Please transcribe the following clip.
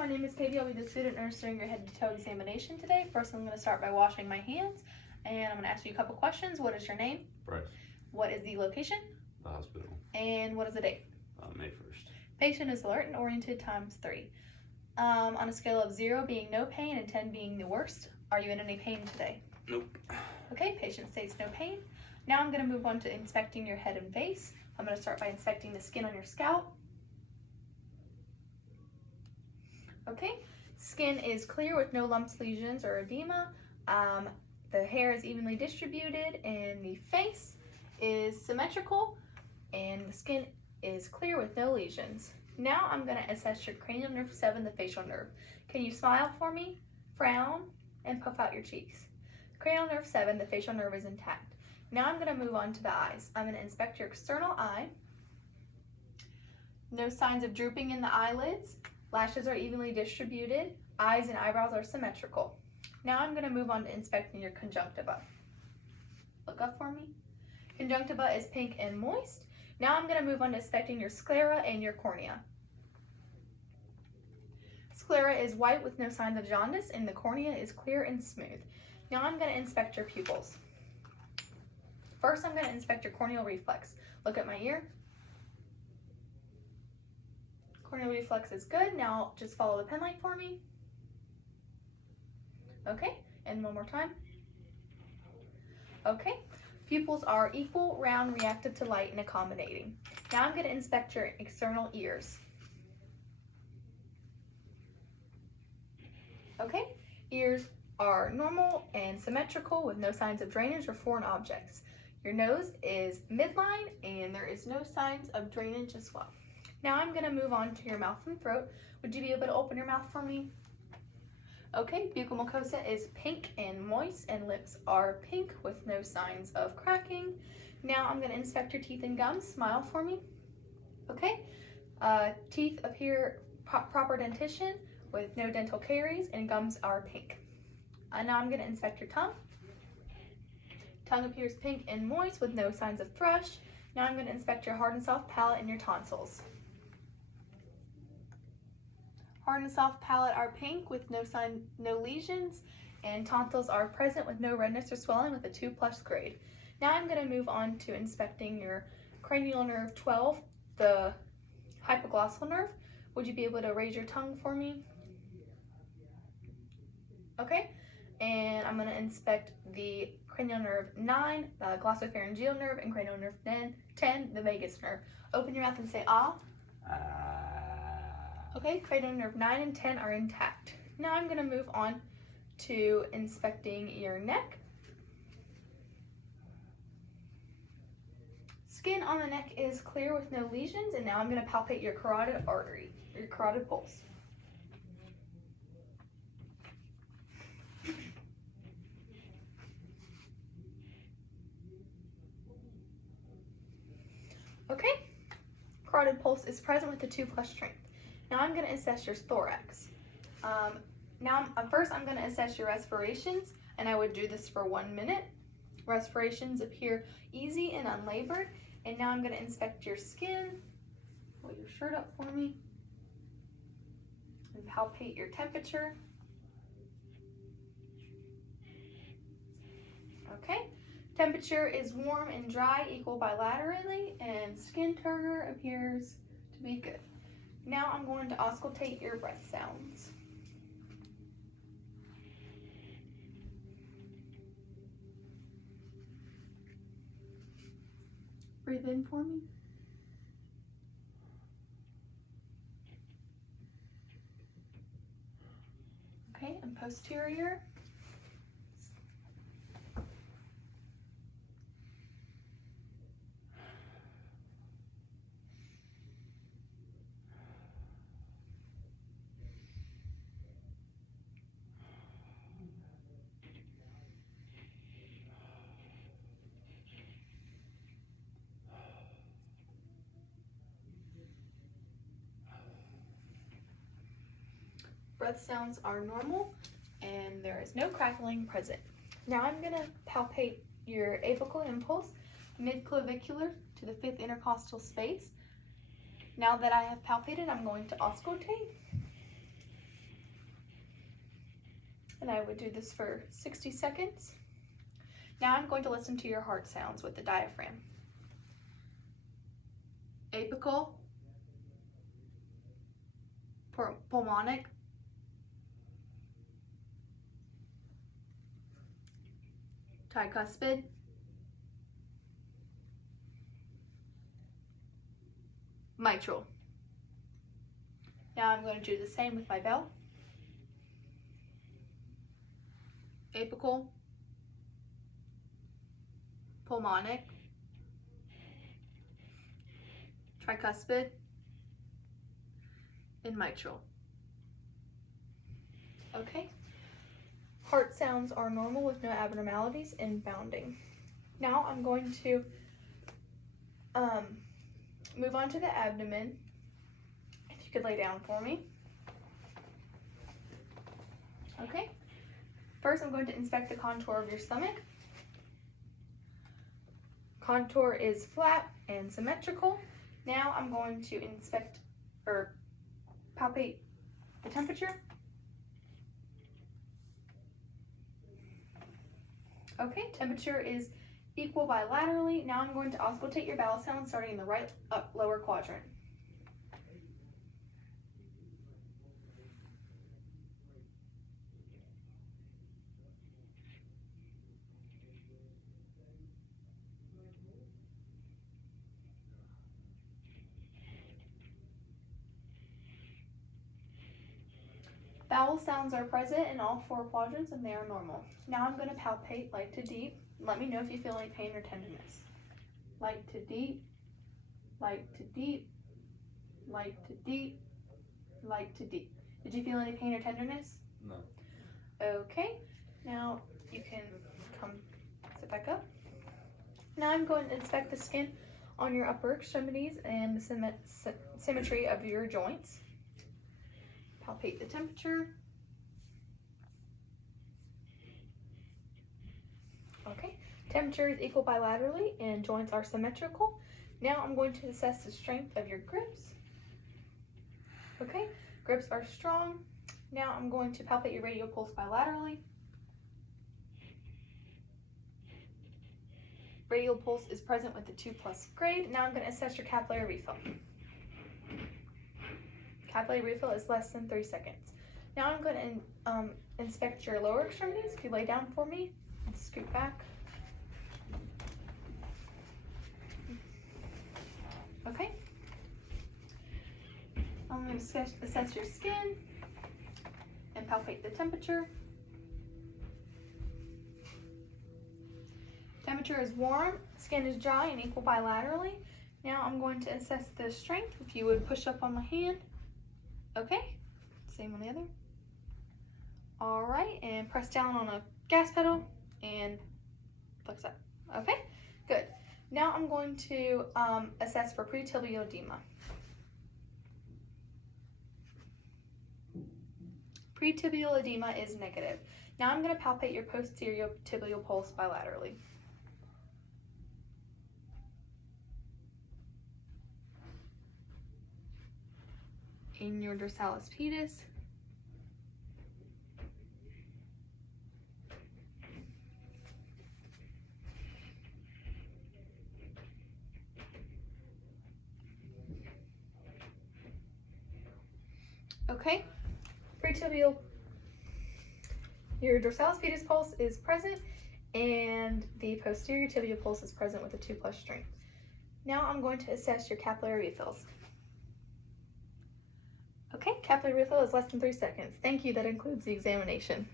my name is Katie. I'll be the student nurse during your head to toe examination today. First, I'm going to start by washing my hands, and I'm going to ask you a couple questions. What is your name? Bryce. What is the location? The hospital. And what is the date? May 1st. Patient is alert and oriented times 3. On a scale of 0 being no pain and 10 being the worst, are you in any pain today? Nope. Okay, patient states no pain. Now I'm going to move on to inspecting your head and face. I'm going to start by inspecting the skin on your scalp. Okay, skin is clear with no lumps, lesions, or edema. The hair is evenly distributed, and the face is symmetrical, and the skin is clear with no lesions. Now I'm going to assess your cranial nerve 7, the facial nerve. Can you smile for me, frown, and puff out your cheeks? Cranial nerve 7, the facial nerve, is intact. Now I'm going to move on to the eyes. I'm going to inspect your external eye. No signs of drooping in the eyelids. Lashes are evenly distributed. Eyes and eyebrows are symmetrical. Now I'm going to move on to inspecting your conjunctiva. Look up for me. Conjunctiva is pink and moist. Now I'm going to move on to inspecting your sclera and your cornea. Sclera is white with no signs of jaundice, and the cornea is clear and smooth. Now I'm going to inspect your pupils. First, I'm going to inspect your corneal reflex. Look at my ear. Corneal reflex is good. Now just follow the pen light for me. Okay, and one more time. Okay, pupils are equal, round, reactive to light, and accommodating. Now I'm going to inspect your external ears. Okay, ears are normal and symmetrical with no signs of drainage or foreign objects. Your nose is midline, and there is no signs of drainage as well. Now I'm going to move on to your mouth and throat. Would you be able to open your mouth for me? Okay, buccal mucosa is pink and moist, and lips are pink with no signs of cracking. Now I'm going to inspect your teeth and gums. Smile for me. Okay, teeth appear proper dentition with no dental caries, and gums are pink. Now I'm going to inspect your tongue. Tongue appears pink and moist with no signs of thrush. Now I'm going to inspect your hard and soft palate and your tonsils. Hard and soft palate are pink with no lesions, and tonsils are present with no redness or swelling with a 2+ grade. Now I'm going to move on to inspecting your cranial nerve 12, the hypoglossal nerve. Would you be able to raise your tongue for me? Okay, and I'm going to inspect the cranial nerve 9, the glossopharyngeal nerve, and cranial nerve 10, the vagus nerve. Open your mouth and say ah. Okay, cranial nerve 9 and 10 are intact. Now I'm going to move on to inspecting your neck. Skin on the neck is clear with no lesions, and now I'm going to palpate your carotid artery, your carotid pulse. Okay, carotid pulse is present with a 2+ strength. Now I'm going to assess your thorax. First I'm going to assess your respirations, and I would do this for 1 minute. Respirations appear easy and unlabored. And now I'm going to inspect your skin. Pull your shirt up for me. And palpate your temperature. Okay. Temperature is warm and dry, equal bilaterally, and skin turgor appears to be good. Now I'm going to auscultate your breath sounds. Breathe in for me. Okay, and posterior. Breath sounds are normal, and there is no crackling present. Now I'm going to palpate your apical impulse, mid-clavicular to the 5th intercostal space. Now that I have palpated, I'm going to auscultate. and I would do this for 60 seconds. Now I'm going to listen to your heart sounds with the diaphragm. Apical, pulmonic, tricuspid, mitral. Now I'm going to do the same with my bell. Apical, pulmonic, tricuspid, and mitral. Okay. Heart sounds are normal with no abnormalities in bounding. Now I'm going to move on to the abdomen. If you could lay down for me. Okay. First, I'm going to inspect the contour of your stomach. Contour is flat and symmetrical. Now I'm going to inspect or palpate the temperature. Okay, temperature is equal bilaterally. Now I'm going to auscultate your vowel sound starting in the right lower quadrant. Vowel sounds are present in all 4 quadrants and they are normal. Now I'm going to palpate light to deep. Let me know if you feel any pain or tenderness. Light to deep, light to deep, light to deep, light to deep. Did you feel any pain or tenderness? No. Okay, now you can come sit back up. Now I'm going to inspect the skin on your upper extremities and the symmetry of your joints. Palpate the temperature. Okay, temperature is equal bilaterally and joints are symmetrical. Now I'm going to assess the strength of your grips. Okay, grips are strong. Now I'm going to palpate your radial pulse bilaterally. Radial pulse is present with the 2+ grade. Now I'm going to assess your capillary refill. Capillary refill is less than 3 seconds. Now I'm going to inspect your lower extremities. If you lay down for me and scoot back. Okay. I'm going to assess your skin and palpate the temperature. Temperature is warm, skin is dry and equal bilaterally. Now I'm going to assess the strength. If you would push up on my hand. Okay, same on the other. All right, and press down on a gas pedal and flex up. Okay, good. Now I'm going to assess for pretibial edema. Pretibial edema is negative. Now I'm going to palpate your posterior tibial pulse bilaterally. In your dorsalis pedis. Okay, pretibial, your dorsalis pedis pulse is present and the posterior tibial pulse is present with a 2+ strength. Now I'm going to assess your capillary refills. Okay, capillary refill is less than 3 seconds. Thank you, that includes the examination.